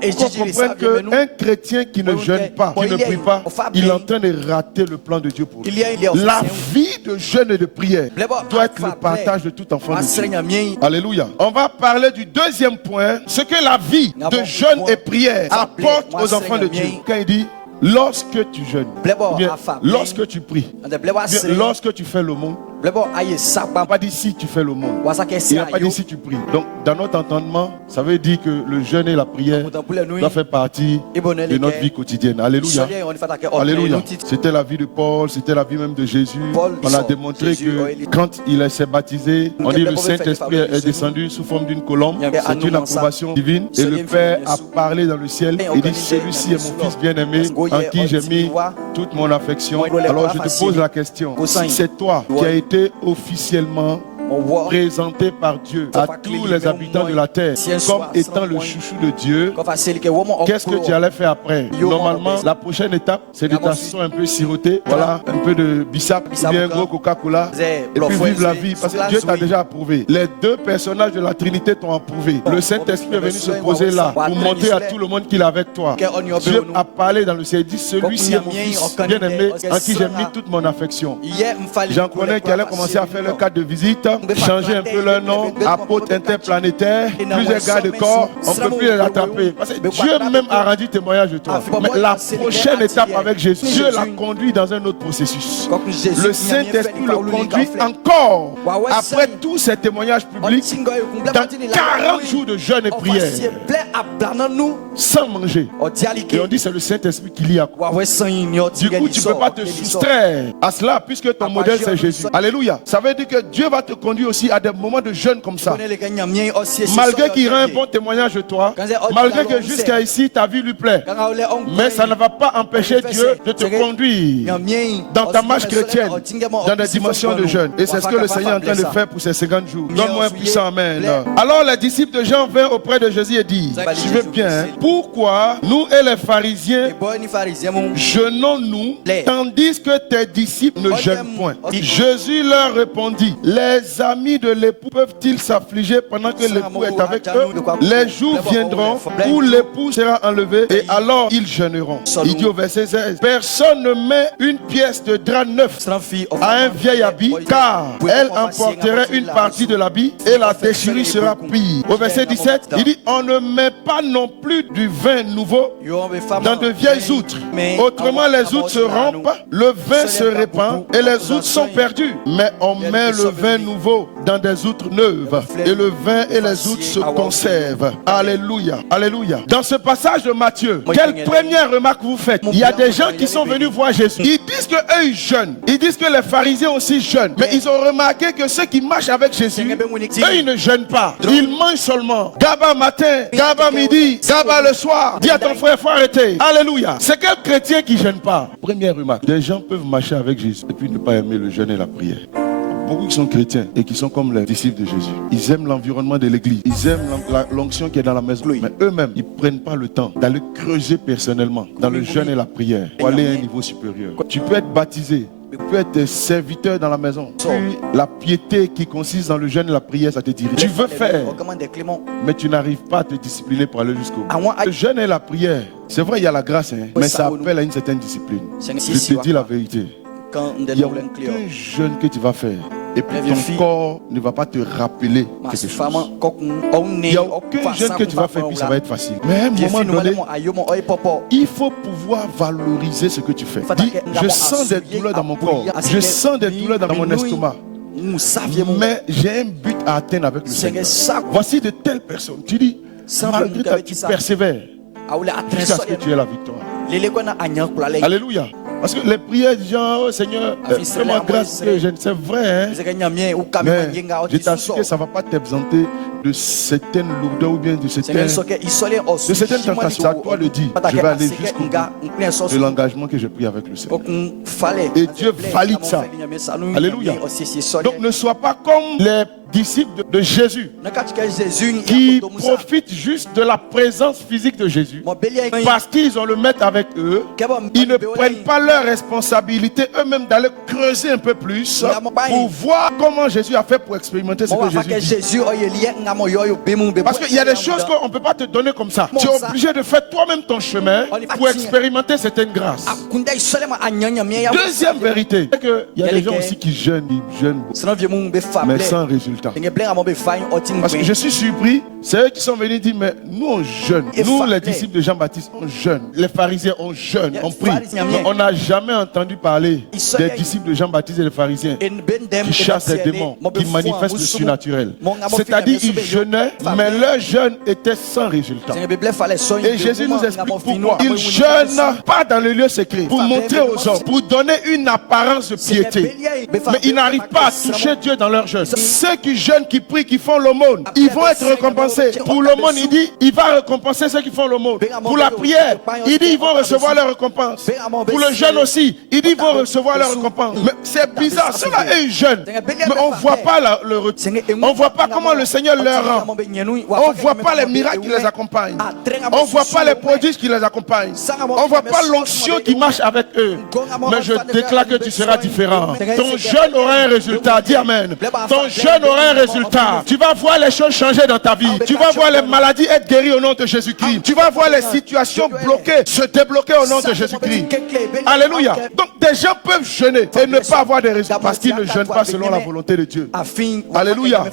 qu'on comprenne qu'un chrétien qui ne jeûne pas, qui ne prie pas, il est en train de rater le plan de Dieu pour lui. La vie de jeûne et de prière doit être le partage de tout enfant de Dieu. Alléluia. On va parler du deuxième point, ce que la vie de jeûne et prière apporte aux enfants de Dieu. Quand il dit lorsque tu jeûnes, bien, lorsque tu pries, bien, lorsque tu fais l'aumône, il n'a pas dit si tu fais l'aumône, il n'a pas dit si tu pries. Donc dans notre entendement, ça veut dire que le jeûne et la prière doivent faire partie de notre vie quotidienne. Alléluia. Alléluia. C'était la vie de Paul, c'était la vie même de Jésus. On a démontré que quand il s'est baptisé, on dit le Saint-Esprit est descendu sous forme d'une colombe. C'est une approbation divine. Et le Père a parlé dans le ciel. Il dit celui-ci est mon fils bien-aimé en qui j'ai mis toute mon affection. Alors je te pose la question, si c'est toi qui as été officiellement présenté par Dieu à tous les habitants de la terre comme étant le chouchou de Dieu, qu'est-ce que tu allais faire après? Normalement, la prochaine étape, c'est de t'asseoir un peu siroté, voilà, un peu de bissap, ou bien un gros Coca-Cola, et puis vivre la vie, parce que Dieu t'a déjà approuvé. Les deux personnages de la Trinité t'ont approuvé. Le Saint-Esprit est venu se poser là pour montrer à tout le monde qu'il est avec toi. Dieu a parlé dans le ciel, il dit celui-ci est mon fils bien-aimé en qui j'ai mis toute mon affection. J'en connais qui allaient commencer à faire leur carte de visite, changer un peu leur nom, apôtre interplanétaire, plusieurs gars de corps, on ne peut plus les attraper. Parce que Dieu même a rendu témoignage de toi. Mais la prochaine étape avec Jésus, Dieu l'a conduit dans un autre processus. Le Saint-Esprit le conduit encore, après tous ces témoignages publics, dans 40 jours de jeûne et prière, sans manger. Et on dit c'est le Saint-Esprit qui lie à quoi. Du coup, tu ne peux pas te soustraire à cela, puisque ton modèle c'est Jésus. Alléluia. Ça veut dire que Dieu va te conduire aussi à des moments de jeûne comme ça. Malgré qu'il rend un bon témoignage de toi, malgré que jusqu'à ici ta vie lui plaît, mais ça ne va pas empêcher Dieu de te conduire dans ta marche chrétienne, dans des dimensions de jeûne. Et c'est ce que le Seigneur est en train de faire pour ces 50 jours. Donne-moi un puissant amen. Alors les disciples de Jean vinrent auprès de Jésus et disent, suivez bien, pourquoi nous et les pharisiens jeûnons-nous tandis que tes disciples ne jeûnent point? Jésus leur répondit, les amis de l'époux peuvent-ils s'affliger pendant que l'époux est avec eux? Les jours viendront où l'époux sera enlevé et alors ils jeûneront. Il dit au verset 16, personne ne met une pièce de drap neuf à un vieil habit, car elle emporterait une partie de l'habit et la déchirure sera pire. Au verset 17, il dit, on ne met pas non plus du vin nouveau dans de vieilles outres. Autrement, les outres se rompent, le vin se répand et les outres sont perdues. Mais on met le vin nouveau dans des outres neuves et le vin et les outres se conservent. Alléluia, alléluia. Dans ce passage de Matthieu, quelle première remarque vous faites? Il y a des gens qui sont venus voir Jésus. Ils disent que eux ils jeûnent. Ils disent que les pharisiens aussi jeûnent. Mais ils ont remarqué que ceux qui marchent avec Jésus, eux ils ne jeûnent pas. Ils mangent seulement. Gaba matin, gaba midi, gaba le soir. Dis à ton frère, faut arrêter. Alléluia. C'est quel chrétien qui ne jeûne pas? Première remarque. Des gens peuvent marcher avec Jésus et puis ne pas aimer le jeûne et la prière. Beaucoup qui sont chrétiens et qui sont comme les disciples de Jésus. Ils aiment l'environnement de l'église. Ils aiment l'onction qui est dans la maison. Mais eux-mêmes, ils ne prennent pas le temps d'aller creuser personnellement dans le jeûne et la prière pour aller à un niveau supérieur. Tu peux être baptisé, tu peux être serviteur dans la maison. Puis la piété qui consiste dans le jeûne et la prière, ça te dirige. Tu veux faire, mais tu n'arrives pas à te discipliner pour aller jusqu'au bout. Le jeûne et la prière, c'est vrai, il y a la grâce, hein, mais ça appelle à une certaine discipline. Je te dis la vérité. Il n'y a aucun jeûne que tu vas faire et puis ton corps ne va pas te rappeler quelque chose. Il n'y a aucun jeûne que tu vas faire et puis ça va être facile. Mais à un moment donné, il faut pouvoir valoriser ce que tu fais. Dis, je sens des douleurs dans mon corps, je sens des douleurs dans mon estomac, mais j'ai un but à atteindre avec le Seigneur. Voici de telles personnes. Tu dis, malgré ça, tu persévères jusqu'à ce que tu aies la victoire. Alléluia. Parce que les prières du genre, oh Seigneur, fais-moi grâce, c'est vrai, hein? Mais je t'assure que ça ne va pas t'absenter de certaines lourdeurs ou bien de certaines tentations. C'est à toi de dire, je vais aller jusqu'au bout de l'engagement que j'ai pris avec le Seigneur. Et Dieu valide ça. Alléluia. Donc ne sois pas comme les disciples de Jésus qui profitent juste de la présence physique de Jésus parce qu'ils ont le maître avec eux. Ils ne prennent pas leur responsabilité eux-mêmes d'aller creuser un peu plus pour voir comment Jésus a fait pour expérimenter ce que Jésus dit. Parce qu'il y a des choses qu'on ne peut pas te donner comme ça. Tu es obligé de faire toi-même ton chemin pour expérimenter certaines grâces. Deuxième vérité, c'est qu'il y a des gens aussi qui jeûnent, mais sans résultat. Parce que je suis surpris, c'est eux qui sont venus dire, mais nous on jeûne. Nous les disciples de Jean-Baptiste, on jeûne. Les pharisiens, on jeûne, on prie. Mais on n'a jamais entendu parler des disciples de Jean-Baptiste et des pharisiens qui chassent les démons, qui manifestent le surnaturel. C'est-à-dire ils jeûnaient, mais leur jeûne était sans résultat. Et Jésus nous explique pourquoi. Ils jeûnent pas dans le lieu secret pour montrer aux hommes, pour donner une apparence de piété. Mais ils n'arrivent pas à toucher Dieu dans leur jeûne. Ceux qui jeûnent, qui prient, qui font l'aumône, ils vont être récompensés. Pour l'aumône, il dit, il va récompenser ceux qui font l'aumône. Pour la prière, il dit, ils vont recevoir leur récompense. Pour le jeûne aussi, il dit, ils vont recevoir leur récompense. Mais c'est bizarre, ceux-là, eux, ils jeûnent. Mais on ne voit pas le retour. On ne voit pas comment le Seigneur leur rend. On ne voit pas les miracles qui les accompagnent. On ne voit pas les prodiges qui les accompagnent. On ne voit pas l'onction qui marche avec eux. Mais je déclare que tu seras différent. Ton jeûne aura un résultat. Dis amen. Ton jeûne aura un résultat. Tu vas voir les choses changer dans ta vie. Tu vas voir les maladies être guéries au nom de Jésus-Christ. Tu vas voir les situations bloquées se débloquer au nom de Jésus-Christ. Alléluia. Donc des gens peuvent jeûner et ne pas avoir des résultats parce qu'ils ne jeûnent pas selon la volonté de Dieu. Alléluia.